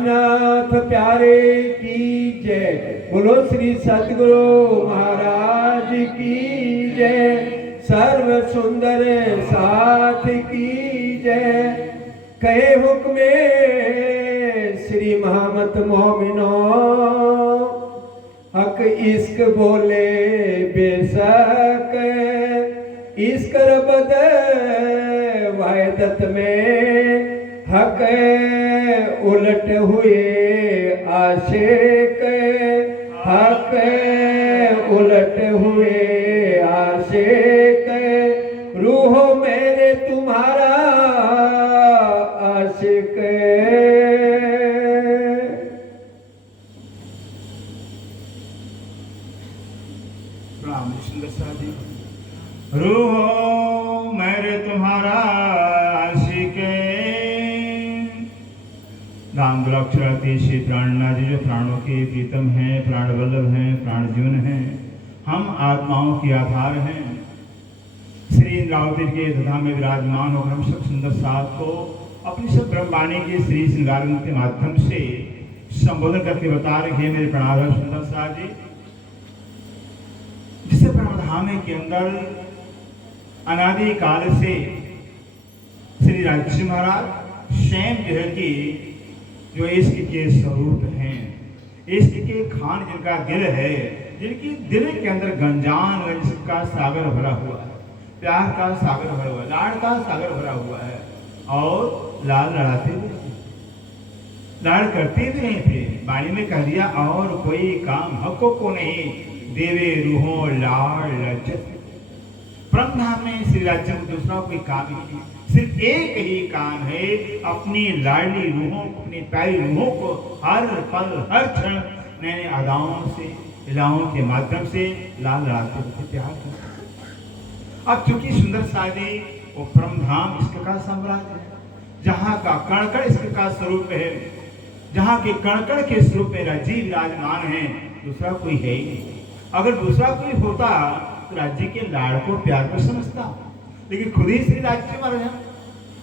नाथ प्यारे की जय। बोलो श्री सतगुरु महाराज की जय। सर्व सुंदर साथ की जय। कहे हुक्मे श्री मोहम्मद मोमिनो हक इश्क बोले बेशक इश्क रबद वायदत में हक उलट हुए आशिक हक उलट हुए आशिक रूहो मेरे तुम्हारा आशिक। राम सुंदर साजी रूहो मेरे तुम्हारा आशिक। राम गुलाक्षराती श्री प्राणनाथ जी जो प्राणों के प्रीतम हैं, प्राण वल्लभ हैं, प्राण जीवन हैं, हम आत्माओं के आधार हैं। श्री इंद्रावती के धधा में विराजमान होकर हम सब सुंदर साथ को अपनी सब ब्रह्मवाणी के श्री श्रृंगार के माध्यम से संबोधन करके बता रहे हैं मेरे प्रणाम सुंदर साथ जी। जिसे परमधाम के अंदर अनादि काल से श्री राज महाराज स्वयं जो है कि जो इश्क के स्वरूप हैं, इश्क के खान जिनका दिल है, जिनकी दिल के अंदर गंजान का सागर भरा हुआ है, प्यार का सागर भरा हुआ है, लाड़ का सागर भरा हुआ है और लाल लड़ाते भी लाड़ करते भी नहीं थे। वाणी में कह दिया और कोई काम हकों को नहीं देवे रूहों लाड़ लज्जत। परमधाम में श्री राज्य में दूसरा कोई काम ही नहीं, सिर्फ एक ही काम है अपनी लाडली रूहों, अपनी प्यारी रूहों को हर पल हर क्षण नए नए अदाओं से लीलाओं के माध्यम से लाल लड़ाते हुए प्यार करते। अब चूंकि सुंदर शादी वो परमधाम इश्क का साम्राज्य है, जहाँ का कण कण इश्क का स्वरूप है, जहाँ के कण कण के स्वरूप में राजीव विराजमान है, दूसरा कोई है ही नहीं। अगर दूसरा कोई होता तो राज्य के लाड़ को प्यार को समझता, लेकिन खुद ही श्री राज्य मर है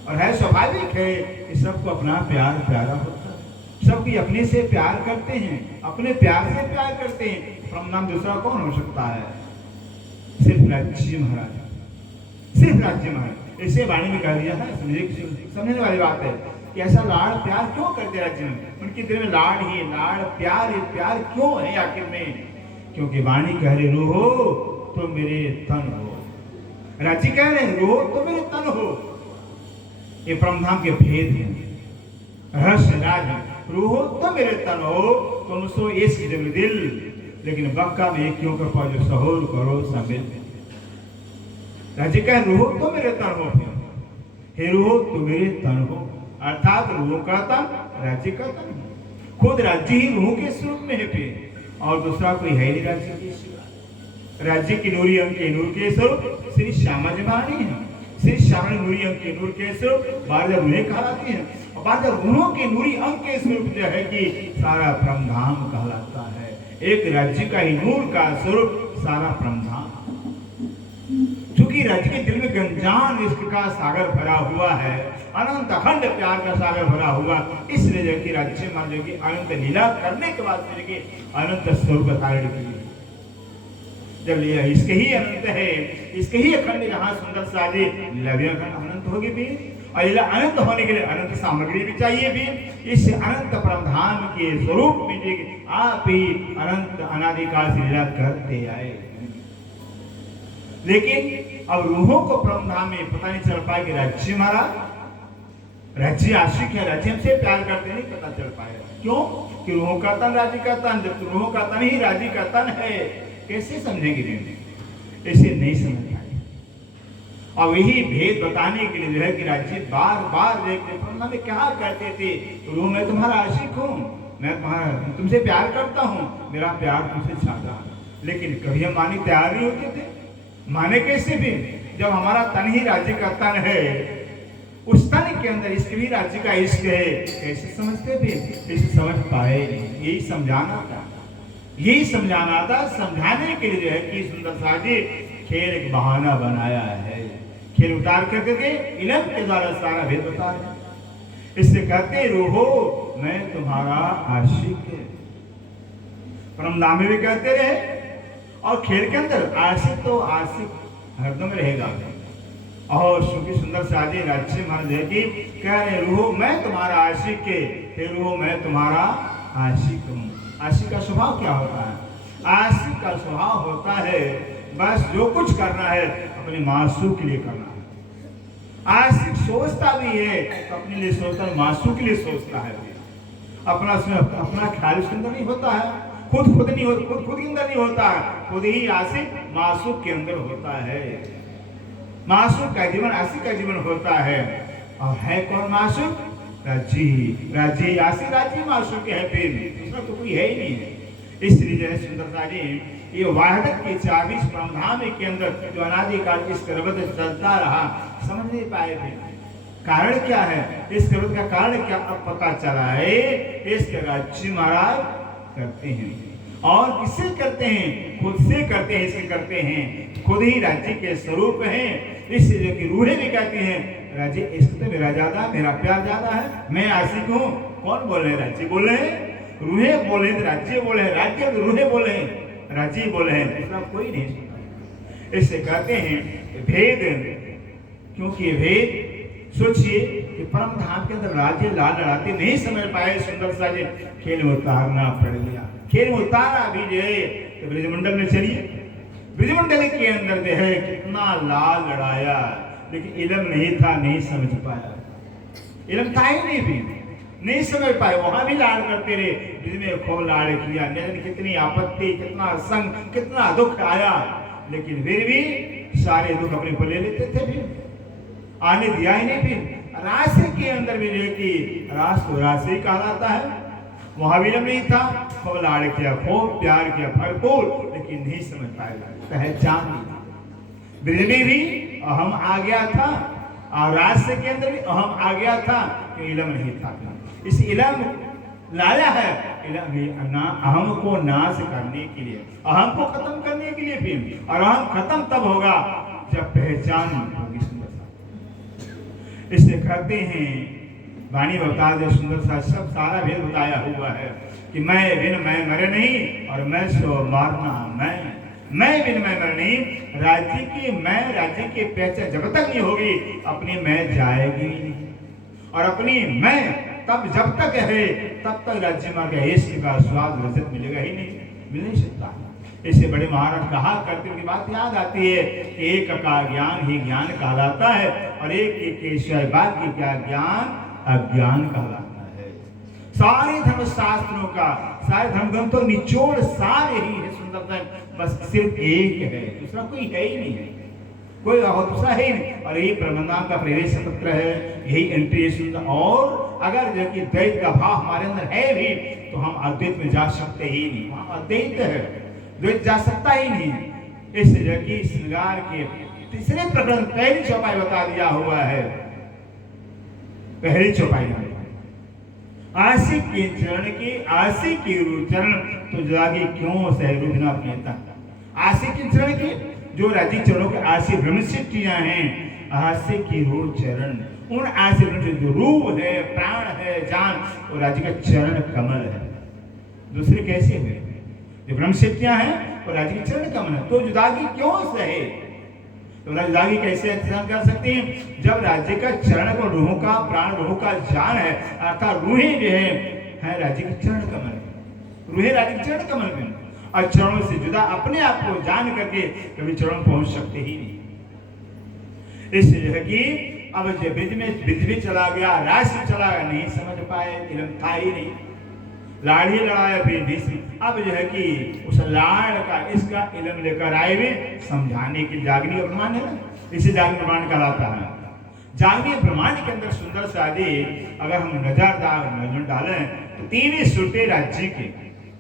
और है स्वाभाविक है कि सबको अपना प्यार प्यारा होता है, सबकी अपने से प्यार करते हैं, अपने प्यार से प्यार करते हैं। परमनाम दूसरा कौन हो सकता है? सिर्फ राज्य महाराज, सिर्फ राज्य महाराज। इसे वाणी में कह दिया है, समझने वाली बात है कि ऐसा लाड़ प्यार क्यों करते राज्य में, उनके दिल में लाड़ ही लाड़ प्यार क्यों है आखिर में? क्योंकि वाणी कह रही रूहो तो मेरे तन हो, राज्य कह रहे रूहो तो मेरे तन हो। ये परमधाम के भेद हैं, रहस्य राज। रूहो तो मेरे तन हो तुम सो इस दिल, लेकिन बक्का में क्यों कर पाओ जो सहोर करो समिल। राज्य कह रूहो तो मेरे तन हो, हे रूहो तो मेरे तन हो, अर्थात रूहो का तन राज्य का तन। खुद राज्य ही रूह के स्वरूप में है फिर, और दूसरा कोई है नहीं राज्य के सिवा। राज्य की नूरी अंक के नूर के स्वरूप श्री श्यामा जमानी है, श्री श्यामा नूरी अंक के नूर के स्वरूप 12 गुणे कहलाती है, और 12 गुणों के नूरी अंक के स्वरूप जो है कि सारा परमधाम कहलाता है। एक राज्य का ही नूर का स्वरूप सारा परमधाम। चूंकि राज्य के दिल में गंजान इश्क का सागर भरा हुआ है, अनंत अखंड प्यार का सागर भरा हुआ, इसलिए जो कि राज्य मान जो कि अनंत लीला करने के बाद जो कि अनंत स्वरूप धारण की। जब ये इसके ही अनंत है, इसके ही अखंड यहाँ सुंदर साजे लव्य अनंत होगी भी, और लीला अनंत होने के लिए अनंत सामग्री भी चाहिए भी। इस अनंत परमधाम के स्वरूप में जो आप ही अनंत अनादिकाल से लीला करते आए। लेकिन अब रूहों को परमधाम में पता नहीं चल पाए कि राज्य हमारा राज्य आशिक है, राज्य हमसे प्यार करते नहीं पता चल पाएगा। क्यों? कि रूहों का तन राज्य का तन, जब रूहों का तन ही राज्य का तन है, कैसे समझेंगे? ऐसे नहीं समझ पाए। और यही भेद बताने के लिए जो है कि राज्य बार बार देखते परमधाम में क्या करते थे, रूह मैं तुम्हारा आशिक हूँ, मैं तुमसे प्यार करता हूँ, मेरा प्यार तुमसे ज्यादा। लेकिन कभी हम माने तैयार नहीं होते थे। माने कैसे भी? जब हमारा तन ही राज्य का तन है, उस तन के अंदर इसके भी राज्य का इश्क है, कैसे समझते थे? कैसे समझ पाए? यही समझाना था, यही समझाना था। समझाने के लिए जो है कि सुंदर साजी खेल एक बहाना बनाया है, खेल उतार करके इल्म के द्वारा सारा भेद बता रहे हैं। इससे कहते रूहो मैं तुम्हारा आशिक। परमधाम में भी कहते रहे और खेल के अंदर आशिक तो आशिक हरदम रहेगा। और सुखी सुंदर साजी राज्य महाराज है कि कह रहे रूहो मैं तुम्हारा आशिक के, हे रूहो मैं तुम्हारा आशिक हूँ। आशिक का स्वभाव क्या होता है? आशिक का स्वभाव होता है बस जो कुछ करना है अपने मासूम के लिए करना है। आशिक सोचता भी है तो अपने लिए सोचता है, मासूम के लिए सोचता है। अपना ख्याल उसके अंदर नहीं होता है, खुद के अंदर नहीं होता है। खुद ही आशिक मासूम के अंदर होता है। मासूम का जीवन आशिक का जीवन होता है। और है कौन मासूम? राजी आशिक राजी मासूम के है, फिर दूसरा तो कोई है ही नहीं है। इसलिए जो है सुंदरता जी ये वाहदत के 24 परमधाम के अंदर जो अनादिकाल इस कर्मत चलता रहा समझ नहीं पाए थे। कारण क्या है? इस कर्मत का कारण क्या अब पता चला है। इसके राज्य महाराज करते हैं और किससे करते हैं? खुद से करते हैं। इसके करते हैं खुद ही राज्य के स्वरूप हैं। इससे जो कि रूहें भी कहती हैं राज्य इश्क तो मेरा ज्यादा, मेरा प्यार ज्यादा है, मैं आशिक हूँ। कौन बोल रहे हैं? राज्य बोल रहे हैं, रूहें बोले हैं, राज्य बोले हैं, राज्य रूहें बोले हैं, राज्य बोले हैं, दूसरा कोई नहीं सुनता। इससे कहते हैं भेद, क्योंकि ये भेद सोचिए कि परम धाम के अंदर राज्य लाल लड़ाते नहीं समझ पाए। सुंदर सा जी खेल में उतारना पड़ गया। खेल में उतारा भी जो है तो ब्रजमंडल में चलिए, ब्रजमंडल के अंदर जो है कितना लाल लड़ाया, लेकिन इलम नहीं था, नहीं समझ पाया। इलम था ही नहीं, भी नहीं समझ पाए। वहां भी लाड़ करते रहे, जिसमें खूब लाड़ किया, कितनी आपत्ति, कितना संग, कितना दुख आया, लेकिन फिर भी सारे दुख अपने को ले लेते थे, फिर आने दिया ही नहीं। फिर राशि के अंदर भी जो कि रास तो राशि कहलाता है, वहां भी नहीं था। खूब लाड़ किया, खूब प्यार किया भरपूर, लेकिन नहीं समझ पाएगा, पहचान नहीं। ब्रज में भी अहम आ गया था और राशि के अंदर भी अहम आ गया था, कि इलम नहीं था। इस इलम लाया है, इलम अहम को नाश करने के लिए, अहम को खत्म करने के लिए। फिर और अहम खत्म तब होगा जब पहचान होगी। इससे कहते हैं वाणी बता दे सुंदर सा सब सारा भेद बताया हुआ है कि मैं बिन मैं मरे नहीं और मैं सो मारना मैं बिन मैं मरे नहीं। राज्य की मैं, राज्य की पहचान जब तक नहीं होगी अपनी मैं जाएगी नहीं, और अपनी मैं तब जब तक है तब तक राज्य मार्ग का स्वाद रजत मिलेगा ही नहीं, मिल नहीं सकता। इससे बड़े महाराज कहा करते उनकी बात याद आती है, एक का ज्ञान ही ज्ञान कहलाता है और एक के बात की क्या ज्ञान अज्ञान कहलाता है। सारे धर्म शास्त्रों का, सारे धर्म ग्रंथों निचोड़ सारे ही है सुंदरता, बस सिर्फ एक है, दूसरा कोई है ही नहीं है, कोई दूसरा है ही नहीं। और यही प्रबंधन का प्रवेश पत्र है, यही एंट्री है। और अगर जो कि द्वैत का भाव हमारे अंदर है भी तो हम अद्वैत में जा सकते ही नहीं, वहां अद्वैत है, द्वैत जा सकता ही नहीं। इस जो कि श्रृंगार के तीसरे प्रकरण पहली चौपाई बता दिया हुआ है। पहली चौपाई में आशिक के चरण के, आशिक के चरण तो जागे क्यों सहरुजना अपनेता। आशिक के चरण के जो राज्य चरणों के आशिक ब्रह्मसिद्धियां हैं, आशिक की रूह चरण, उन आशिक जो रूह है, प्राण है, जान, वो राज्य का चरण कमल है। दूसरे कैसे हुए? जो ब्रह्मसिद्धियां हैं वो राज्य के चरण कमल है। तो जुदागी क्यों सहे? तो जुदागी कैसे इंतजाम कर सकते हैं? जब राज्य का चरण को, रूहों का प्राण, रूहों का जान है, अर्थात रूहें जो है राज्य के चरण कमल, रूहें राज्य के चरण कमल में, और चरणों से जुदा अपने आप को जान करके कभी चरण पहुंच सकते ही नहीं। इससे जो है कि अब जो ब्रज में चला गया, राशि चला गया, नहीं समझ पाए, इलम था ही नहीं, लाड़ी लड़ाया फिर भी। अब जो है कि उस लाड़ का इसका इलम लेकर आए हुए समझाने की जागनी प्रमाण है ना, इसे जागनी प्रमाण कहलाता है। जागनी प्रमाण के अंदर सुंदर सादे अगर हम नजर डालें तो तीन ही सुरते राज्य के,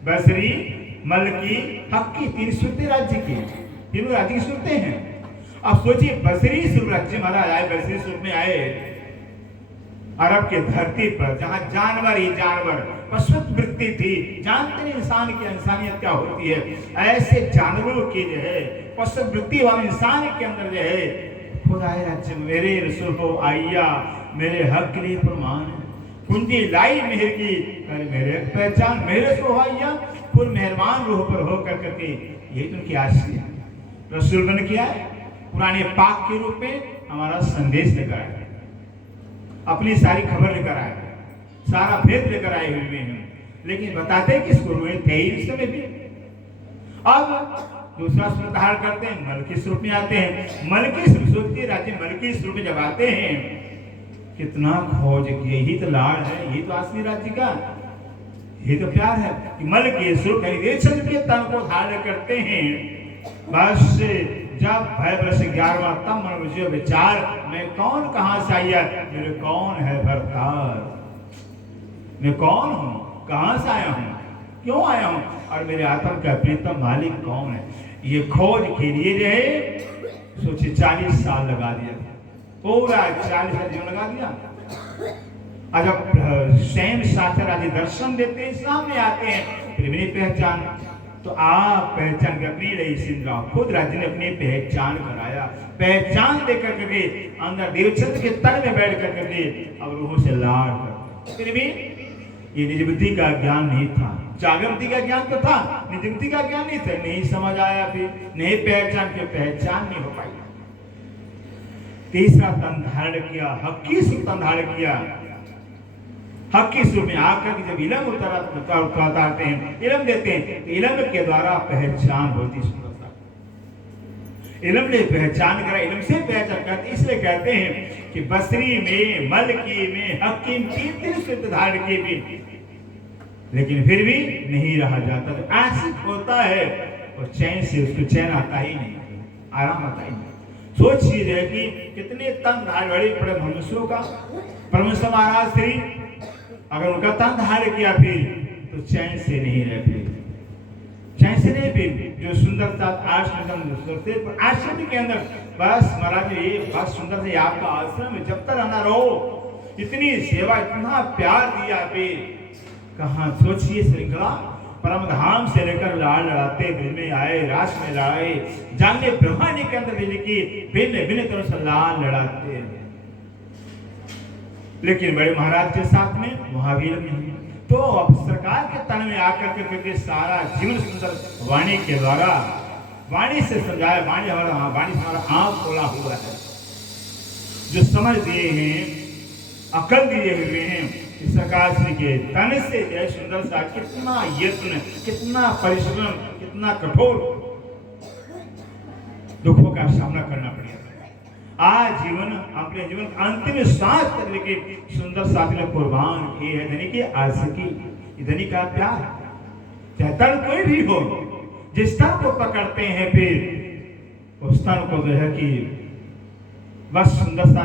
बसरी, मलकी, हक्की, तीन सुरते राज्य के, तीनों राज्य की सुरते हैं। अब सोचिए बसरी सुर राज्य महाराज आए, बसरी सुर में आए अरब के धरती पर, जहां जानवर ही जानवर, पशुत वृत्ति थी, जानते नहीं इंसान की इंसानियत क्या होती है। ऐसे जानवरों की जो है पशुत वृत्ति वाले इंसान के अंदर जो है खुदाए राज्य मेरे रसूल हो आइया, मेरे हक के लिए प्रमाण है, कुंडी लाई मेहर की कर मेरे पहचान मेरे से हुआ फिर मेहरबान रूह पर हो कर करके यही तो उनकी आशीष है। रसूल बन किया है, पुराने पाक के रूप में हमारा संदेश लेकर आए, अपनी सारी खबर लेकर आए, सारा भेद लेकर आए हुए हैं। लेकिन बताते किसको हुए थे इस समय भी। अब दूसरा स्वरूप धारण करते हैं, मलकी स्वरूप में आते हैं। मलकी स्वरूप के राज्य मलकी स्वरूप में जब आते हैं, कितना खोज किए, यही तो लाड़ है, यही तो असली राज्य का, यही तो प्यार है कि मलकी स्वरूप के तन को धारण करते हैं। बस जब भय वर्ष 11वां तब मन मुझे विचार, मैं कौन कहां से आया, मेरे कौन है भरतार, मैं कौन हूं, कहां से आया हूं, क्यों आया हूं, और मेरे आत्मा का प्रीतम मालिक कौन है। ये खोज के लिए जो है सोचे 40 साल लगा दिया, पूरा 40 साल जीवन लगा दिया। और जब स्वयं शास्त्र आदि दर्शन देते हैं, सामने आते हैं, फिर भी नहीं पहचान, तो आप पहचान के अपनी रही सिंधरा, खुद राज्य ने अपनी पहचान कराया, पहचान देकर के अंदर देवचंद्र के तन में बैठ कर के अब रूहों से लाड़ कर। फिर भी ये निज बुद्धि का ज्ञान नहीं था, जागृति का ज्ञान तो था, निज बुद्धि का ज्ञान नहीं था, नहीं समझ आया, फिर नहीं पहचान के पहचान नहीं हो पाई। तीसरा तन धारण किया, हक्की सुख तन धारण किया। हक्की स्वरूप में आकर के जब इलम उतारते हैं, इलम देते हैं, तो इलम के द्वारा पहचान होती सुंदरता। इलम ने पहचान करा, इलम से पहचान करते, इसलिए कहते हैं कि बसरी में, मलकी में, हकीम 3 सूत्र धारण किए भी, लेकिन फिर भी नहीं रहा जाता। तो आशिक होता है और चैन से उसको चैन आता ही नहीं, आराम आता ही नहीं। सोचिए है कि कितने तन धारण बड़े बड़े मनुष्यों का, परमेश्वर महाराज श्री अगर उनका तन धारण किया फिर तो चैन से नहीं रह, फिर चैन से नहीं, फिर जो सुंदरता आश्रम के अंदर बस महाराज ये बस सुंदर से आपका आश्रम में जब तक रहना रहो, इतनी सेवा, इतना प्यार दिया, फिर कहाँ सोचिए श्रृंखला परम धाम से लेकर लाड़ लड़ाते, दिल में आए, रास में लड़ाए, जानने ब्रह्मांड के अंदर बिजली की भिन्न भिन्न तरह से लाड़ लड़ाते हैं। लेकिन बड़े महाराज के साथ में वहां भी नहीं, तो अब सरकार के तन में आकर के सारा जीवन सुंदर वाणी के द्वारा, वाणी से समझाया, वाणी हमारा आंख खोला हुआ है, जो समझ दिए हैं, अकल दिए हुए हैं, सरकार श्री के तन से जय सुंदर सा कितना यत्न, कितना परिश्रम, कितना कठोर दुखों का सामना करना पड़ेगा। आज जीवन अपने जीवन अंतिम सांस तक लेके सुंदर साथी ने कुर्बान किए है धनी की आशिकी, धनी का प्यार, चाहे तन कोई भी हो, जिस तन को पकड़ते हैं फिर उस तन को जो है कि बस सुंदर सा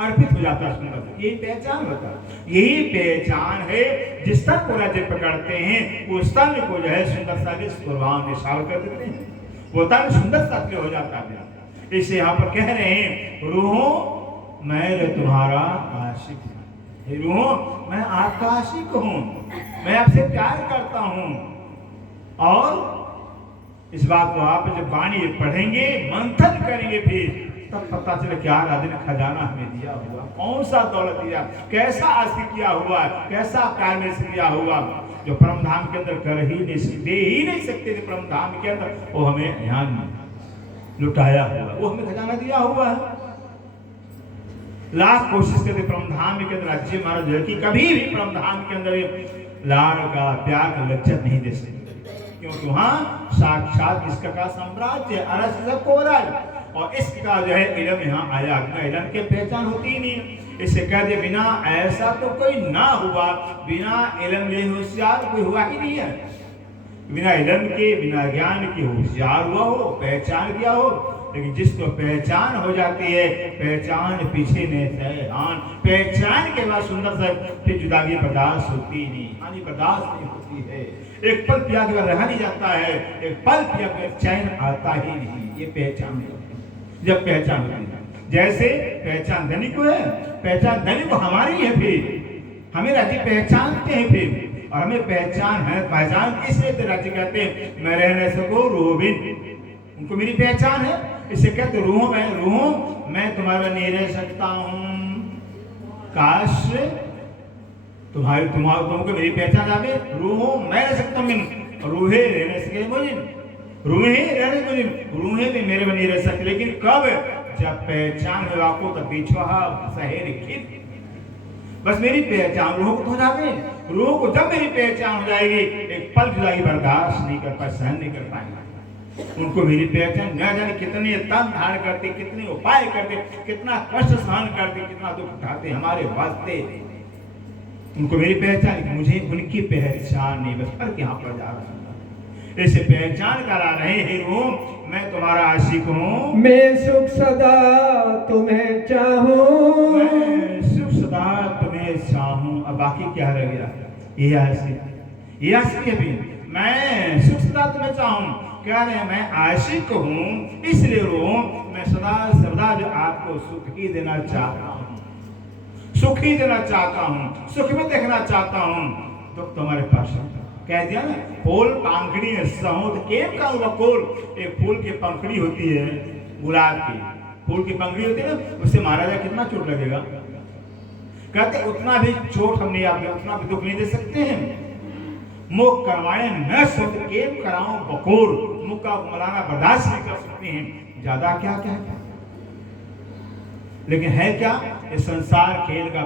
अर्पित हो जाता है। सुंदर यही पहचान होता है, यही पहचान है। जिस तन को राज्य पकड़ते हैं उस तन को जो है सुंदर सा कुर्बान निशाल कर देते हैं, वो तन सुंदर सा हो जाता है। इसे यहाँ पर कह रहे हैं, रूहों मैं तुम्हारा आशिक हूँ, रूहों मैं आपका आशिक हूँ, मैं आपसे प्यार करता हूँ। और इस बात को आप जब वाणी पढ़ेंगे, मंथन करेंगे, फिर तब पता चले क्या राधे ने खजाना हमें दिया हुआ, कौन सा दौलत दिया, कैसा आशिक किया हुआ, कैसा प्यार में से किया हुआ, जो परम धाम के अंदर कर ही नहीं सकते, दे ही नहीं सकते थे परम धाम के अंदर, वो हमें ध्यान लुटाया हुआ, वो हमें खजाना दिया हुआ है। लाख कोशिश करते परम धाम के अंदर राज्य महाराज जो है कि कभी भी परम धाम के अंदर लाड़ का, प्यार का लज्जत नहीं दे सकते, क्योंकि वहां साक्षात इसका का साम्राज्य है, अरस को और इसका जो है इलम यहाँ आया, इलम की पहचान होती ही नहीं। इससे कह दे बिना ऐसा तो कोई ना हुआ, बिना इलम ले होशियार कोई हुआ ही नहीं है। बिना इलम के, बिना ज्ञान के होशियार हुआ हो, पहचान किया हो, लेकिन जिसको पहचान हो जाती है, पहचान पीछे नहीं सहन, पहचान के बाद सुंदर से फिर जुदागी बर्दाश्त होती नहीं, हानि बर्दाश्त नहीं होती है, एक पल पिया के रहा नहीं जाता है, एक पल पिया के चैन आता ही नहीं। ये पहचान है, जब पहचान होती है, जैसे पहचान धनी को है, पहचान धनी को हमारी है, फिर हमें राज्य पहचानते हैं, फिर और हमें पहचान है, पहचान इसलिए तो राज्य कहते हैं मैं रह न सकूं रूह बिन, उनको मेरी पहचान है, इससे कहते रूहों मैं तुम्हारा नहीं रह सकता हूं, काश तुमको मेरी पहचान जावे रूहों मैं रह सकता हूँ रूहे रहने सके मुझे रूहे रहने मुझे रूहे भी मेरे में नहीं रह सकते लेकिन कब जब पहचान हो आपको तब बिछुआ शहर खित बस मेरी पहचान रूह को हो जावे रूह को जब मेरी पहचान हो जाएगी एक पल जुदाई बर्दाश्त नहीं कर पाए सहन नहीं कर पाएंगे उनको मेरी पहचान न जाने कितने तन धारण करते कितने उपाय करते कितना कष्ट सहन करते कितना दुख उठाते हमारे वास्ते उनको मेरी पहचान मुझे उनकी पहचान नहीं बस फर्क यहाँ पर जा रहा ऐसे पहचान करा रहे हैं रूह मैं तुम्हारा आशिक हूँ मैं सुख सदा तुम्हें चाहूं मैं सुख सदा तुम्हें चाहूं अब बाकी क्या रह गया ये आशिक अभी मैं सुख सदा तुम्हें चाहूं क्या रहे मैं आशिक हूँ इसलिए रूह मैं सदा सदा जो आपको सुख ही देना चाहता हूँ सुख ही देना चाहता हूँ सुख में देखना चाहता हूँ दुख तुम्हारे पास कह दिया ना फूल पंखड़ी सौंद केम का फूल एक फूल की पंखड़ी होती है गुलाब की फूल की पंखड़ी होती है ना उससे मारा जाए कितना चोट लगेगा कहते उतना भी चोट हम नहीं आप उतना भी दुख नहीं दे सकते हैं मुख करवाए न सुध केम कराऊं बकोर मुख का मलाना बर्दाश्त नहीं कर सकते हैं ज्यादा क्या कहते लेकिन है क्या ये संसार खेल का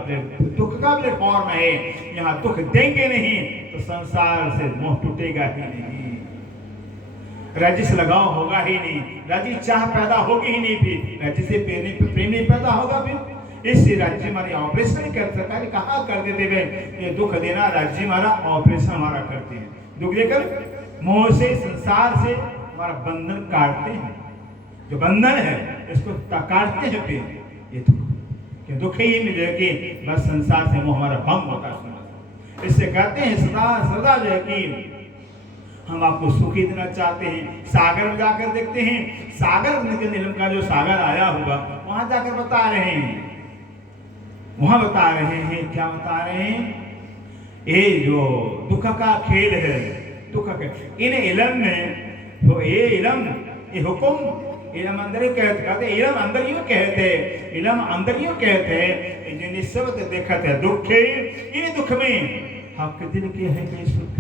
दुख का प्लेटफॉर्म है यहाँ दुख देंगे नहीं तो संसार से मोह टूटेगा ही नहीं राज्य से लगाव होगा ही नहीं राज्य चाह पैदा होगी ही नहीं फिर राज्य से प्रेम नहीं पैदा होगा फिर इससे राज्य हमारे ऑपरेशन कर सरकार कहा कर देते वे ये दुख देना राज्य हमारा ऑपरेशन हमारा करते हैं दुख देकर मोह से संसार से हमारा बंधन काटते हैं जो बंधन है इसको काटते हैं फिर ये दुख ही मिले कि बस संसार से मोह हमारा भंग होता है इससे कहते हैं सदा सदा जो है कि हम आपको सुखी देना चाहते हैं सागर में जाकर देखते हैं सागर नीलम का जो सागर आया होगा वहां जाकर बता रहे हैं वहां बता रहे हैं क्या बता रहे हैं ये जो दुख का खेल है दुख का इन इलम में तो ये इलम ये हुक्म इलम अंदर ही कहते इलम अंदर यूं कहते इलम अंदर यूं कहते जो निस्बत देखते है दुख इन दुख में हक दिल के है के सुख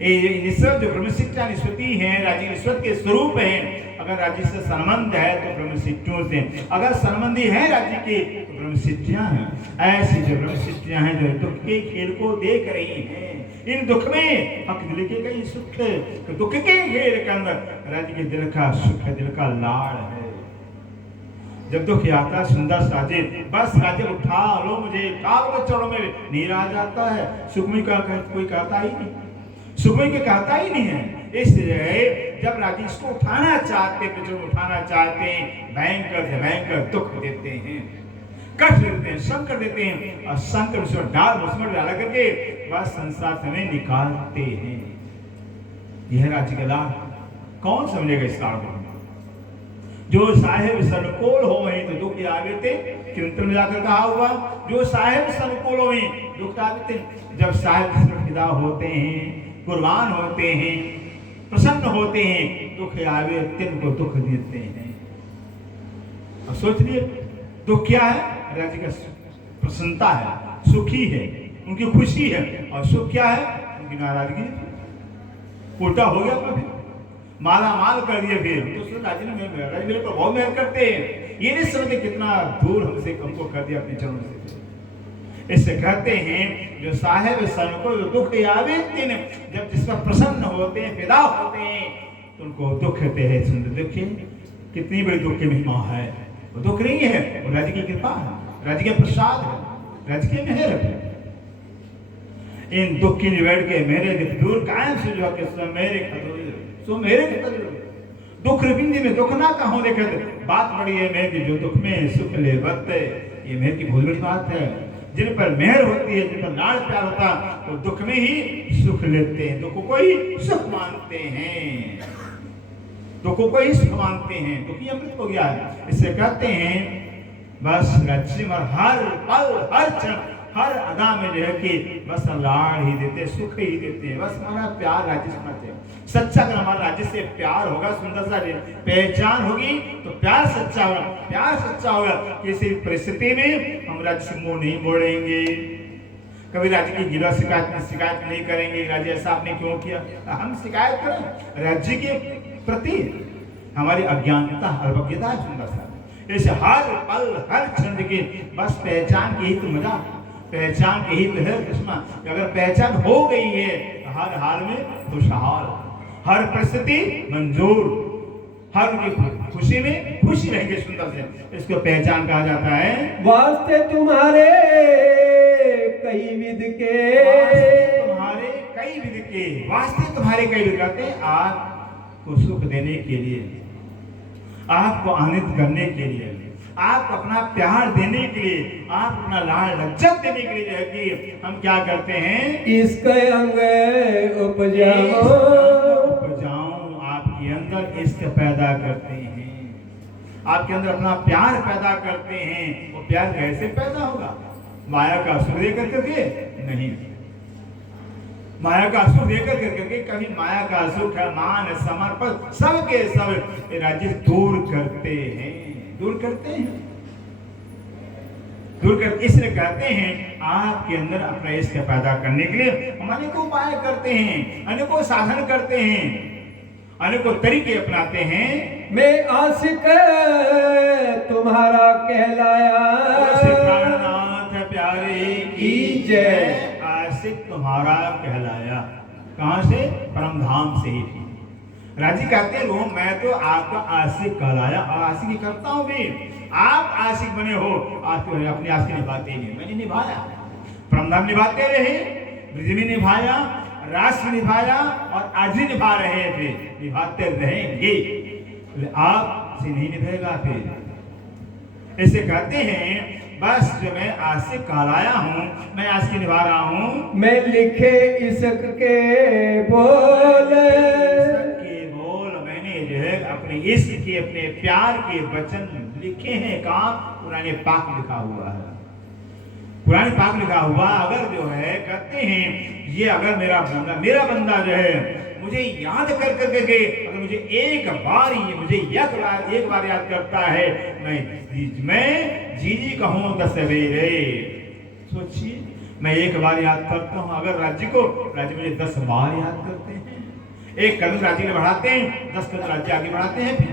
ये निस्बत जो ब्रह्मसिद्धियां निस्बती हैं राज्य निस्बत के स्वरूप हैं अगर राज्य से संबंध है तो ब्रह्मसिद्धियों से अगर संबंधी है राज्य की तो ब्रह्मसिद्धियां हैं ऐसी जो ब्रह्मसिद्धियां हैं जो दुख के खेल को देख रही हैं इन दुख में हक दिल के कई सुख तो दुख के घेर के अंदर राज्य के दिल का सुख है दिल का लाड़ है जब दुख आता सुंदर साजे बस राज्य उठा लो मुझे काल में चढ़ो में नीर आ जाता है सुख में क्या कोई कहता ही नहीं सुख में क्या कहता ही नहीं है इसलिए जब राज्य इसको उठाना चाहते हैं उठाना चाहते हैं भयंकर दुख देते हैं कष्ट देते हैं संकट देते हैं और संकट उसमें डाल उसमें डाला करके बस संसार से निकालते हैं यह राज्य का लाभ कौन समझेगा इस लाभ को जो साहेब सनकोल हो वहीं तो दुख आगे थे कीर्तन में जाकर कहा हुआ जो साहेब सनकोल हो वहीं दुख आगे थे जब साहेब फिदा होते हैं कुर्बान होते हैं प्रसन्न होते हैं दुख आगे तिनको दुख देते हैं अब सोच लिए दुख क्या है राज्य का प्रसन्नता है सुखी है उनकी खुशी है और सुख क्या है उनकी नाराजगी उल्टा हो गया कभी माला माल कर दिए फिर तो राज्य मेरे को बहुत मेहनत करते हैं ये नहीं समझते कितना दूर हमसे हमको कर दिया अपने चरणों से इससे कहते हैं जो साहेब सन को दुख आवे दिन जब जिस पर प्रसन्न होते हैं फिदा होते हैं तो उनको दुख कहते हैं सुंदर देखिए कितनी बड़ी दुख की महिमा है वो दुख नहीं है वो राज्य की कृपा है राज्य के प्रसाद है राज्य की मेहर है इन दुख की निवेड़ के मेरे दूर कायम से जो है मेरे सो मेरे दुख बिंदी में दुख ना कहो देखे बात बड़ी है मेहर की जो दुख में सुख ले बरते ये मेहर की बहुत बड़ी बात है जिन पर मेहर होती है जिन पर लाड़ प्यार होता है वो दुख में ही सुख लेते हैं दुख को ही सुख मानते हैं दुखों को ही सुख मानते हैं दुखी अमृत हो गया है इससे कहते हैं बस राज्य में हर पल हर क्षण हर अदा में जो है कि बस लाड़ ही देते सुख ही देते हैं बस हमारा प्यार राज्य से होना चाहिए सच्चा अगर हमारा राज्य से प्यार होगा सुंदर सा पहचान होगी तो प्यार सच्चा होगा किसी परिस्थिति में हम राज्य से मुंह नहीं मोड़ेंगे कभी राज्य की गिला शिकायत नहीं करेंगे, राज्य ऐसा आपने क्यों किया। हम शिकायत करें राज्य के प्रति, हमारी अज्ञानता अल्पज्ञता है सुंदर साहब। ऐसे हर पल हर क्षण की बस पहचान की ही तो मजा, पहचान की ही तो है कृष्णा। अगर पहचान हो गई है तो हर हाल में खुशहाल, हर परिस्थिति मंजूर, हर खुशी में खुशी रहेंगे सुंदर से। इसको पहचान कहा जाता है। वास्ते तुम्हारे कई विध के, तुम्हारे कई विध के, वास्ते तुम्हारे कई विध कहते हैं आपको सुख देने के लिए, आपको आनंद करने के लिए, आप अपना प्यार देने के लिए, आप अपना लाड लज्जत देने के लिए कि हम क्या करते हैं, इसके अंग उपजाओ, आपके अंदर इश्क पैदा करते हैं, आपके अंदर अपना प्यार पैदा करते हैं। वो प्यार कैसे पैदा होगा, माया का सुख देकर करके नहीं, माया का सुख देकर करके कभी माया का सुख है मान समर्पण सबके सब राज्य दूर करते हैं, दूर करते हैं, दूर कर। इसलिए कहते हैं आपके अंदर अपना इश्क पैदा करने के लिए हम अनेकों उपाय करते हैं, अनेकों साधन करते हैं, अनेकों तरीके अपनाते हैं। मैं आशिक तुम्हारा कहलाया, प्यारे की जय। आशिक तुम्हारा कहलाया, कहां से, परम धाम से ही। राजी कहते हैं वो मैं तो आपका आशिक कहलाया और आशिकी करता हूं भी। आप आशिक बने हो, आज तो अपनी आशिक निभाते ही नहीं, मैंने निभाया, परम धाम निभाते रहे, ब्रज में निभाया, राष्ट्र निभाया और आज भी निभा रहे थे, निभाते रहेंगे। आप से नहीं निभेगा फिर। ऐसे कहते हैं बस जो मैं आशिक कहलाया हूँ, मैं आशिक निभा रहा हूँ। मैं लिखे इश्क के बोल, मैंने जो है अपने इश्क के, अपने प्यार के वचन लिखे हैं। कहाँ, पुराने पाक लिखा हुआ है, पुराने पाक लिखा हुआ। अगर जो है कहते हैं ये अगर मेरा बंदा जो है मुझे याद कर करके, अगर मुझे एक बार याद करता है, मैं जी कहूँ 10 सवेरे। सोचिए, मैं एक बार याद करता हूँ, अगर राज्य मुझे 10 बार याद करते हैं, एक कदम राज्य ने बढ़ाते हैं, 10 कदम राज्य आगे बढ़ाते हैं फिर।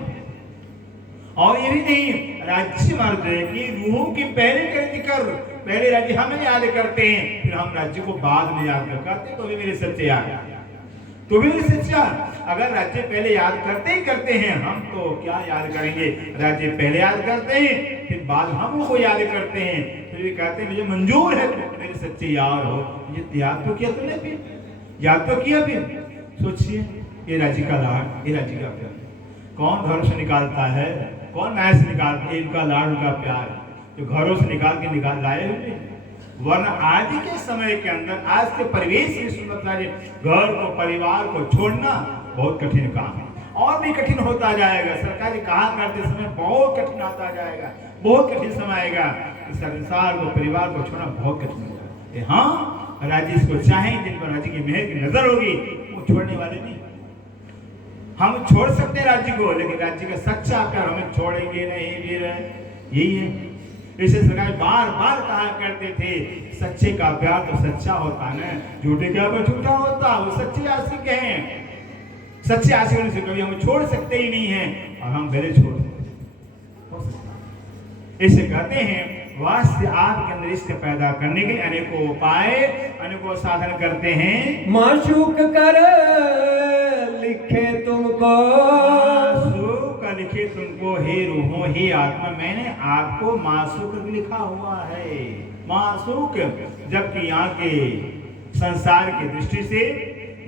और ये भी नहीं, राज्य मर्द की रूहों की पहले राज्य हमें याद करते हैं, फिर हम राज्य को बाद में याद करते। तो भी मेरे सच्चे याद, तो भी मेरे सच्चा, अगर राज्य पहले याद करते हैं, हम तो क्या याद करेंगे। राज्य पहले याद करते हैं, फिर बाद हम को याद करते हैं, फिर भी कहते हैं मुझे मंजूर है मेरे सच्चे यार हो। ये याद तो किया तुमने, फिर याद तो किया। फिर सोचिए, ये राज्य का लाड, ये राज्य का प्यार कौन घरों से निकालता है, कौन माया से निकालता है इनका लाड, उनका प्यार, जो घरों से निकाल लाए हुए। वरना आज के समय के अंदर, आज के परिवेश की सुंदरता, घर को, परिवार को छोड़ना बहुत कठिन काम है, और भी कठिन होता जाएगा। सरकारी काम करते समय बहुत कठिन आता जाएगा, बहुत कठिन समय आएगा। संसार को, परिवार को छोड़ना बहुत कठिन हो जाएगा। हाँ, राज्य इसको चाहें, जिन पर राज्य की मेहर की नजर होगी वो छोड़ने वाले नहीं। हम छोड़ सकते हैं राज्य को, लेकिन राज्य का सच्चा प्यार हमें छोड़ेंगे नहीं। भी यही है। इसे सरकार बार बार कहा करते थे, सच्चे का प्यार तो सच्चा होता है, झूठे का प्यार झूठा होता। वो सच्चे आशिक हैं, सच्चे आशिक होने से कभी हम छोड़ सकते ही नहीं है, और हम पहले छोड़ सकते। इसे कहते हैं वास्ते आपके अंदर इश्क पैदा करने के लिए अनेकों उपाय, अनेकों साधन करते हैं। माशूक कर लिखे तुमको, लिखे तुमको, हे रूहों, हे आत्मा, मैंने आपको मासूक लिखा हुआ है। मासूक, जबकि यहाँ के संसार की दृष्टि से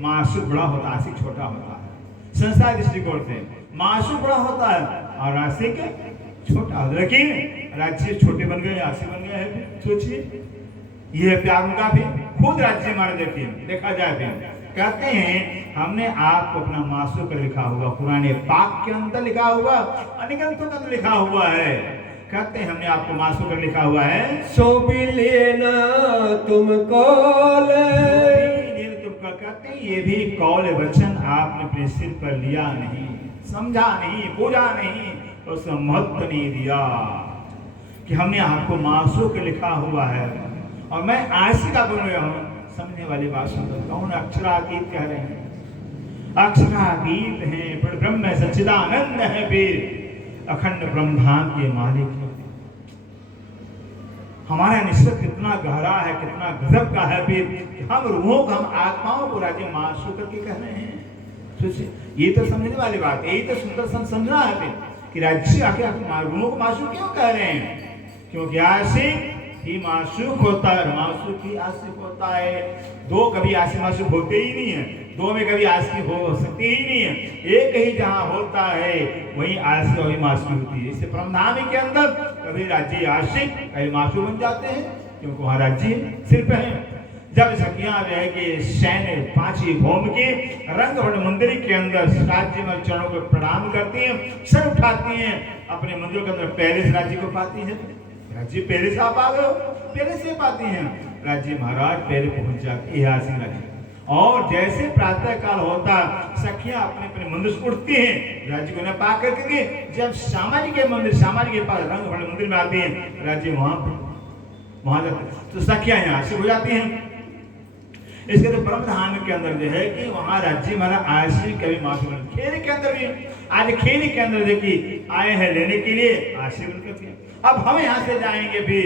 मासूक बड़ा होता है, आशिक छोटा होता है। संसार दृष्टिकोण से मासूक बड़ा होता है और आशिक छोटा होता है। लेकिन राज्य छोटे बन गए, आशिक बन गए हैं। सोचिए, यह प्यार उनका भी खुद राज्य मार देते हैं। देखा जाए फिर कहते हैं हमने आपको अपना मासूक लिखा हुआ, पुराने पाक के अंदर लिखा हुआ, अनेक ग्रंथों के अंदर लिखा हुआ है। कहते हैं हमने आपको मासूक लिखा हुआ है। सो भी लेना तुमको, कहते हैं ये भी कौल वचन आपने अपने सिर पर लिया नहीं, समझा नहीं, पूजा नहीं, उसका महत्व नहीं दिया कि हमने आपको मासूक लिखा हुआ है। और मैं आशी का बन रहा हूँ। समझने वाली बात सुन, कौन अक्षरातीत कह रहे हैं? अक्षरातीत हैं, ब्रह्म सच्चिदानंद है, फिर अखंड ब्रह्मांड के मालिक है। हमारा निश्चय कितना गहरा है, कितना गजब का है, फिर हम रूहों को, हम आत्माओं को राज्य माशू करके कह रहे हैं। सोचिए, ये तो समझने वाली बात है, यही तो सुंदर समझना है फिर कि राज्य आके रूहों को माशू क्यों कह रहे हैं? क्योंकि आशिक ही माशूक होता है, माशूक ही आशिक होता है। दो कभी आशिक माशूक होते ही नहीं है, दो में कभी आशिक हो सकती ही नहीं है। एक ही जहां होता है वहीं आशिक और माशूक होती है। इससे परमधाम के अंदर कभी राज्य आशिक कभी माशूक बन जाते हैं, क्योंकि वहां राज्य सिर्फ है। जब सखियां रह के सैन्य पांची घूम के रंगभट मंदिर के अंदर राज्य में चरणों को प्रणाम करती हैं, सर उठाती हैं, अपने मंदिर के अंदर पहले से राज्य को पाती हैं। राज्य पहले से आप आ गए हो, पहले से पाती हैं। राज्य महाराज पहले पहुंच जाते हैं आसिक राज्य। और जैसे प्रातः काल होता, सखियां अपने अपने मंदिर से उठती हैं, राज्य को न पा करके के जब सामाजिक के मंदिर, सामाजिक के पास रंगभट मंदिर में आते हैं, राज्य वहां जाते, तो सखियां यहाँ से हो जाती हैं। इसके तो परमधाम के अंदर जो है कि वहां राज्य हमारा आशी कभी माफी बन, खेल के अंदर भी आज खेल के अंदर देखिए आए हैं लेने के लिए आशी बन करके। अब हम यहाँ से जाएंगे फिर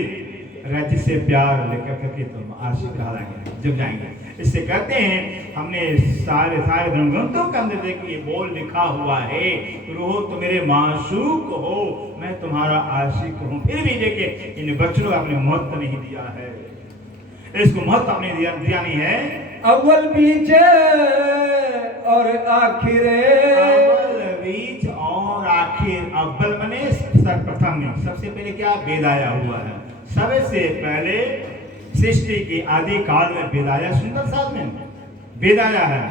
राज्य से प्यार लेकर करके तुम आशी कहलाएंगे जब जाएंगे। इससे कहते हैं हमने सारे धर्मग्रंथों के अंदर देखिए बोल लिखा हुआ है, रोहो तो मेरे माशूक हो, मैं तुम्हारा आशिक हूँ। फिर भी देखिए इन बच्चों को आपने महत्व नहीं दिया है, इसको महत्व आपने दिया नहीं है। अव्वल बीच और आखिर, अव्वल बीच और आखिर। अव्वल बने सर्वप्रथम में, सबसे पहले क्या वेद आया हुआ है, सबसे पहले सृष्टि के आदि काल में वेद आया, सुंदर साथ में वेद आया है।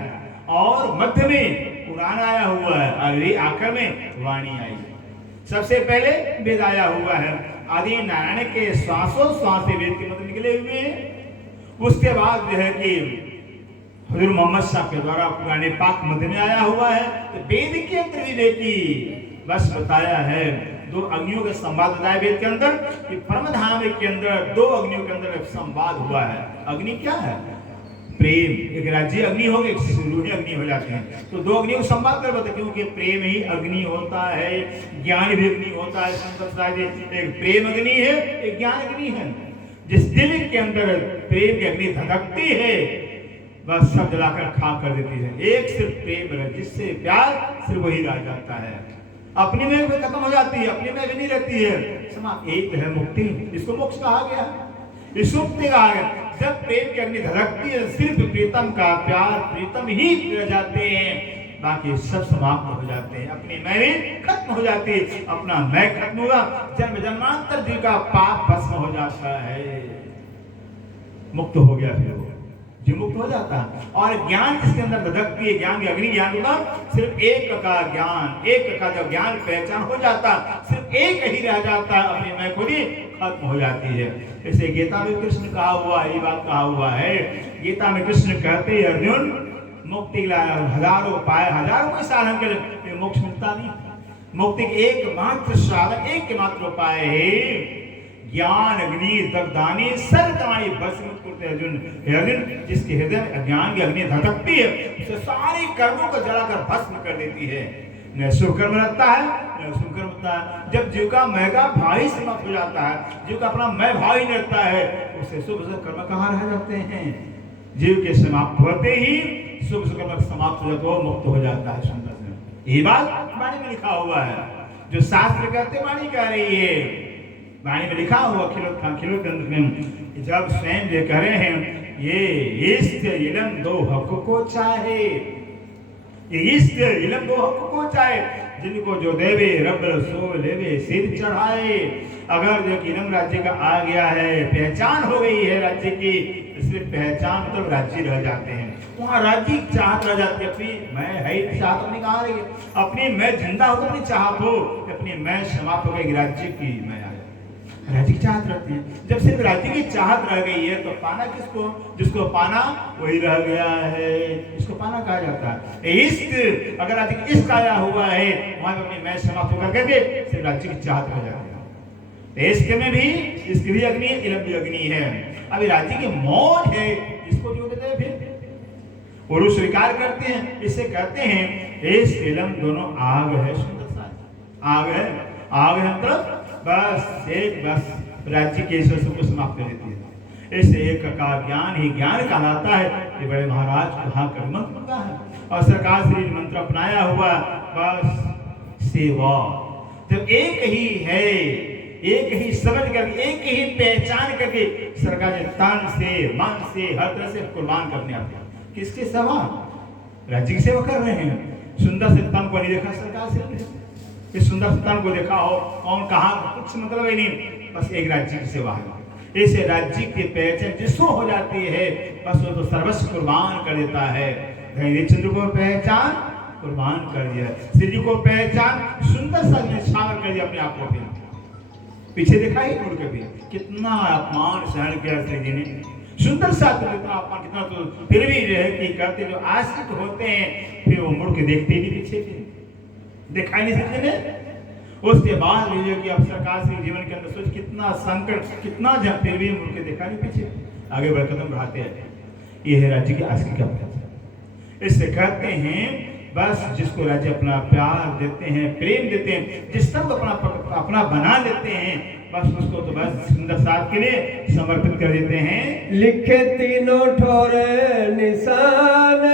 और मध्य में पुराण आया हुआ है, अगली आखिर में वाणी आई। सबसे पहले वेद आया हुआ है, आदि नारायण के श्वासों श्वास से वेद के मंत्र निकले हुए हैं। उसके बाद जो है कि हजूर मोहम्मद साहब के द्वारा पुराने पाक मध्य में आया हुआ है। तो वेद के अंदर भी देखिए बस बताया है, दो अग्नियों का संवाद बताया वेद के अंदर कि परमधाम के अंदर दो अग्नियों के अंदर संवाद हुआ है। अग्नि क्या है? प्रेम। एक राज्य अग्नि हो गए, रूही अग्नि हो जाते हैं। तो दो अग्नियों को संवाद कर बताते, क्योंकि प्रेम ही अग्नि होता है, ज्ञान भी अग्नि होता है। एक प्रेम अग्नि है, एक ज्ञान अग्नि है। जिस दिल के अंदर प्रेम की अग्नि धधकती है बस सब जलाकर खाक कर देती है। एक सिर्फ प्रेम है, जिससे प्यार सिर्फ वही रह जाता है, अपने में भी खत्म हो जाती है, अपने में भी नहीं रहती है। एक है मुक्ति, इसको मोक्ष कहा गया, इस मुक्ति कहा गया। जब प्रेम की अग्नि धधकती है, सिर्फ प्रीतम का प्यार, प्रीतम ही रह जाते हैं, बाकी सब समाप्त हो जाते हैं, अपनी मैं भी खत्म हो जाती है, अपना मैं खत्म हुआ, जन्म जन्मांतर जी का पाप भस्म हो जाता है, मुक्त हो गया, फिर वो जी मुक्त हो जाता है। और ज्ञान जिसके अंदर धधकती है, ज्ञान की अग्नि, ज्ञान होता सिर्फ एक का ज्ञान, एक का जब ज्ञान पहचान हो जाता, सिर्फ एक ही रह जाता है, अपनी मैं खुद ही खत्म हो जाती है। इसे गीता में कृष्ण कहा हुआ है, ये बात कहा हुआ है, गीता में कृष्ण कहते हैं अर्जुन मुक्ति हजारों उपाय, हजारों के साधन के मोक्ष मिलता नहीं। मुक्ति के एकमात्र साधन, एकमात्र उपाय है ज्ञान अग्नि दग्धानी सर्वदानी भस्म करते अर्जुन। हे अर्जुन, जिसके हृदय में अज्ञान की अग्नि धधकती है, उसे सारे कर्मों को जलाकर भस्म कर देती है। न शुभ कर्म रहता है न शुभ कर्म होता है। जब जीव का मैं का भाई समाप्त हो जाता है, जीव का अपना मैं भाई नहीं रहता है, उसे शुभ कर्म कहाँ रह जाते हैं। जीव के समाप्त होते ही शुभ कर्म समाप्त हो जाता है, मुक्त हो जाता है। सुंदर से ये बात वाणी में लिखा हुआ है, जो शास्त्र कहते वाणी कह रही है, वाणी में लिखा हुआ खिलोत में जब स्वयं जो कह रहे हैं, ये इष्ट इलम दो हक को चाहे, ये इष्ट इलम दो हक को चाहे, जिनको जो देवे रब सो लेवे सिर चढ़ाए। अगर जो इलम राज्य का आ गया है, पहचान हो गई है राज्य की, सिर्फ पहचान मतलब राज्य रह जाते हैं, वहाँ राज्य चाहत रह जाती है। अपनी मैं है चाहत अपनी कहाँ रही, अपनी मैं जिंदा हो तो अपनी चाहत हो, अपनी मैं समाप्त हो गई, राज्य की मैं राज्य की चाहत रहती है। जब सिर्फ राज्य की चाहत रह गई है तो पाना किसको? जिसको पाना वही रह गया है, इसको पाना कहा जाता है। इष्ट, अगर राज्य की इष्ट आया हुआ है, वहां पर अपनी मैं समाप्त होकर करके सिर्फ राज्य की चाहत रह जाती है। इष्ट में भी इसकी भी अग्नि, इलम भी अग्नि है। अभी राज्य की मौज है, इसको जो देते हैं फिर वो लोग स्वीकार करते हैं। इससे कहते हैं ये सेलम दोनों आग है, सुंदर सा आग है। आग है मतलब बस एक बस राज्य के सबको समाप्त कर देती है। इस एक का ज्ञान ही ज्ञान कहलाता है कि बड़े महाराज कहाँ कर मंत्र का है और सरकार से मंत्र अपनाया हुआ बस सेवा। जब एक ही है, एक ही समझ करके, एक ही पहचान करके सरकार ने तन से मन से हर तरह से कुर्बान करने आते हैं। किसकी सेवा? राज्य की सेवा कर रहे हैं। सुंदर से तन को नहीं देखा सरकार से, इस सुंदर से तन को देखा हो कौन कहाँ कुछ मतलब ही नहीं, बस एक राज्य की सेवा है। ऐसे राज्य की पहचान जिसको हो जाती है बस वो तो सर्वस्व कुर्बान कर देता है। धैर्य चंद्र को पहचान कुर्बान कर दिया, श्री जी को पहचान सुंदर सा निछावर कर दिया अपने आप को। पीछे देखा ही मुड़ के भी कितना अपमान सहन किया श्री जी ने, सुंदर सा इतना अपमान कितना, तो फिर भी कि करते जो आशिक होते हैं फिर वो मुड़ के देखते ही नहीं पीछे, दिखाई नहीं सकते ने। उसके बाद कि अब सरकार से जीवन के अंदर सोच कितना संकट कितना जब फिर भी मुड़ के देखा नहीं पीछे, आगे बढ़ कदम बढ़ाते हैं। ये है राज्य की आशिक का पहचान। इससे कहते हैं बस जिसको राज्य अपना प्यार देते हैं, प्रेम देते हैं, जिस तरह अपना बना लेते हैं बस उसको तो बस सुंदर साथ के लिए समर्पित कर देते हैं। लिखे तीनों ठोर निशान,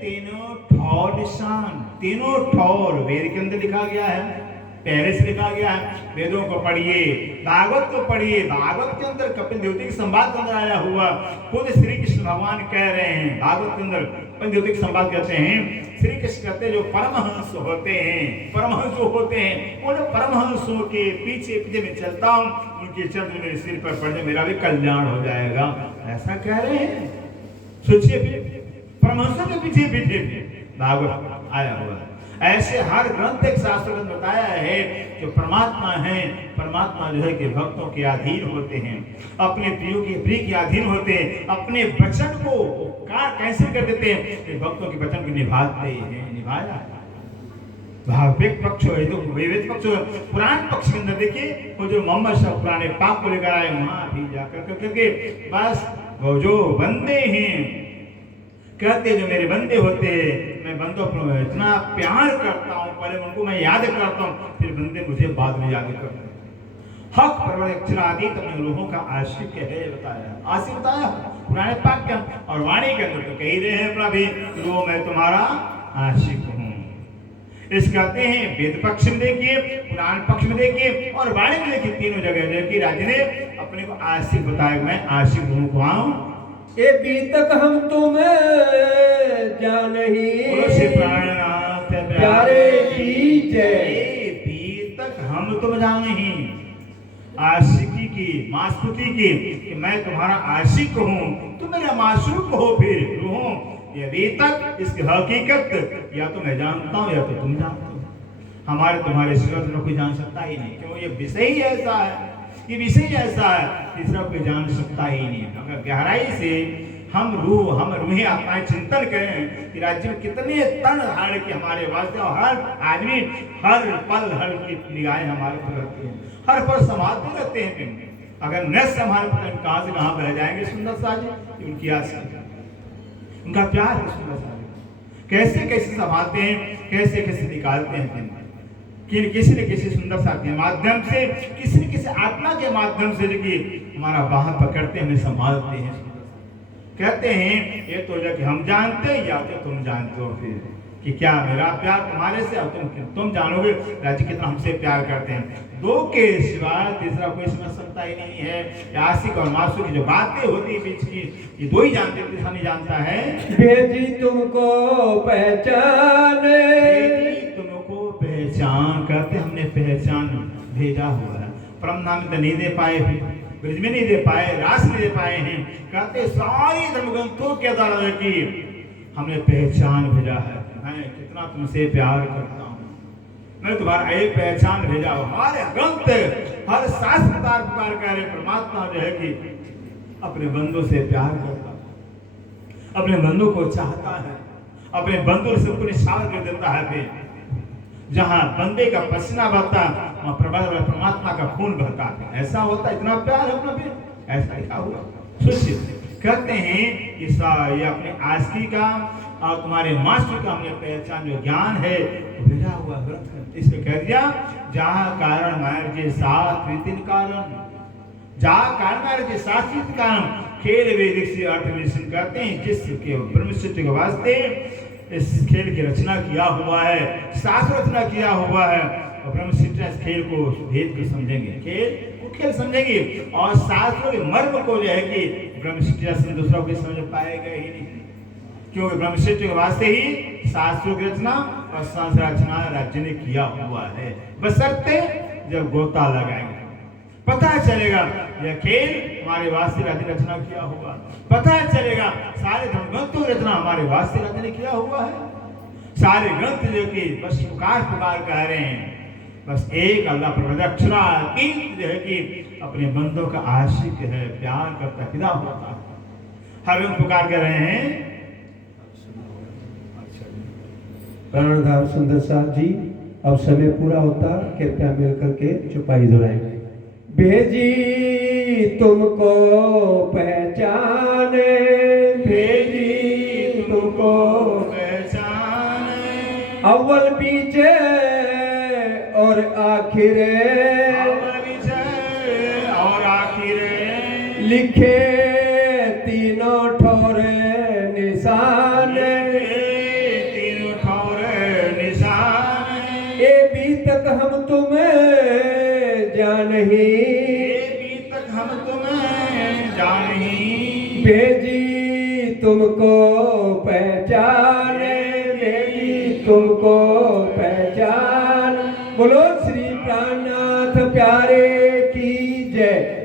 तीनों ठौर निशान, तीनों ठौर वेद के अंदर लिखा गया है, पहले से लिखा गया है। वेदों को पढ़िए, भागवत को पढ़िए, भागवत के अंदर कपिल देवती के संवाद के अंदर आया हुआ खुद श्री कृष्ण भगवान कह रहे हैं। भागवत के अंदर कपिल देवती के संवाद कहते हैं, श्री कृष्ण कहते हैं जो परमहंस होते हैं, परमहंस होते हैं, उन परमहंसों के पीछे पीछे मैं चलता हूँ, उनके चरण मेरे सिर पर पड़ जाए मेरा भी कल्याण हो जाएगा, ऐसा कह रहे हैं। सोचिए परमहंसों के पीछे पीछे भागवत आया हुआ है। ऐसे हर ग्रंथ एक शास्त्र में बताया है कि परमात्मा है, परमात्मा जो है कि भक्तों के अधीन होते हैं, अपने प्रियो के प्रिय के अधीन होते हैं, अपने वचन को कैंसिल कर देते हैं, कि भक्तों के वचन को निभाते हैं, निभाया। भाविक पक्ष है तो वैवेद पक्ष, पुराण पक्ष के अंदर देखिए वो जो मोहम्मद शाह पुराने पाक को लेकर आए वहां भी जाकर करके बस वो जो बंदे हैं कहते जो मेरे बंदे होते हैं, मैं बंदों पर इतना प्यार करता हूँ, पहले उनको मैं याद करता हूँ, फिर बंदे मुझे बाद में याद करते हैं। हक परवर अक्षरादि अपने लोगों का आशिक है बताया, आशिक बताया पुराने पाक के और वाणी के अंदर तो कह रहे हैं अपना भी लो मैं तुम्हारा आशिक हूँ। इस कहते हैं वेद पक्ष में देखिए, पुराण पक्ष में देखिए और वाणी में देखिए, तीनों जगह देखिए राज्य ने अपने को आशिक बताया, मैं आशिक हूँ कौन? ये बीतक हम तुम्हें जानही, प्यारे की जय। बीतक हम तुम जानही, आशिकी की मासूकी की कि मैं तुम्हारा आशिक हूँ, तुम मेरा मासूक हो, फिर हूँ ये बीतक इसकी हकीकत या तो मैं जानता हूँ या तो तुम जानते हो। हमारे तुम्हारे सिवा तो कोई जान सकता ही नहीं, क्यों? ये विषय ही ऐसा है, ये विषय ऐसा है, तीसरा कोई जान सकता ही नहीं। अगर गहराई से हम रूह आत्माएं चिंतन करें कि राज्य में कितने तन हाड़ के हमारे वास्ते, और हर आदमी हर पल हर की निगाहें हमारे पर रहती हैं, हर पल संभालते रहते हैं। अगर न संभाल पता कहाँ से कहाँ बह जाएंगे। सुंदर सा जी उनकी आशीर्वाद, उनका प्यार है सुंदर सा, कैसे कैसे संभालते हैं, कैसे कैसे निकालते हैं किसी न किसी सुंदर सा के माध्यम से, किसी न किसी आत्मा के माध्यम से जो कि हमारा बाह पकड़ते हैं, हमें संभालते हैं। कहते हैं ये तो जब हम जानते हैं या तो तुम जानते हो फिर कि क्या मेरा प्यार तुम्हारे से, और तुम जानोगे राज्य कितना हमसे प्यार करते हैं। दो के सिवा तीसरा कोई समझ सकता ही नहीं है। आशिक और मासूक की जो बातें होती है बीच की, ये दो ही जानते, तीसरा नहीं जानता है। भेजी तुमको पहचान, तुमको पहचान करते हमने पहचान भेजा हुआ है। परम नाम तो नहीं दे पाए, ब्रिज में नहीं दे पाए, रास नहीं दे पाए हैं, कहते सारी धर्मग्रंथों के द्वारा की हमने पहचान भेजा है। मैं कितना तुमसे प्यार करता हूँ, मैं तुम्हारा एक पहचान भेजा हूँ। हमारे ग्रंथ हर शास्त्रकार पुकार कर रहे परमात्मा जो है कि अपने बंदों से प्यार करता है, अपने बंदों को चाहता है, अपने बंदों से सबको निशान कर देता है। फिर जहाँ बंदे का पसीना बहता वहाँ परमात्मा का खून बहता है। ऐसा होता है, इतना प्यार है अपना। फिर ऐसा लिखा हुआ। सोचिए, कहते हैं ये अपने आस्की का और तुम्हारे मास्टर का हमने पहचान जो ज्ञान है वो भेजा हुआ ग्रंथ। इसमें कह दिया जहाँ कारण मायर जे सात रीतिन कारण, जहाँ कारण मायर जे सात रीतिन कारण खेल वेदिक से अर्थ विश्लेषण करते हैं जिसके ब्रह्मचित्र के वास्ते इस खेल की रचना किया हुआ है, शास्त्र रचना किया हुआ है। और ब्रह्मचित्र इस खेल को भेद को समझेंगे, खेल को खेल समझेंगे और शास्त्रों के मर्म को जो है कि ब्रह्मचित्र से दूसरा कोई समझ पाएगा ही नहीं, क्योंकि ब्रह्मचित्र के वास्ते ही शास्त्रों की रचना और शास्त्र रचना राज्य ने किया हुआ है। बशर्ते जब गोता लगाएंगे पता चलेगा यह खेल हमारे वास्ते राज्य रचना किया हुआ, पता चलेगा सारे धर्मग्रंथों की रचना हमारे वास्ते राज्य ने किया हुआ है। सारे ग्रंथ जो कि बस पुकार पुकार कह रहे हैं, बस एक अल्लाह प्रदक्षिणातीत जो है कि अपने बंदों का आशिक है, प्यार करता, फिदा होता है। हर लोग पुकार कर रहे हैं। प्राणधाम सुंदर साहब जी, अब समय पूरा होता, कृपया मिल करके चुपाई दोहराएंगे। भेजी तुमको पहचाने, भेजी तुमको पहचाने, अव्वल पीछे और आखिरे, और आखिर लिखे तीनों ठोरे निशान, तीनों ठोरे निशान। ये भी तक हम तुम्हें जानही, तक हम तुम्हें जानही, भेजी तुमको पहचाने, भेजी तुमको पहचान। बोलो श्री प्राणनाथ प्यारे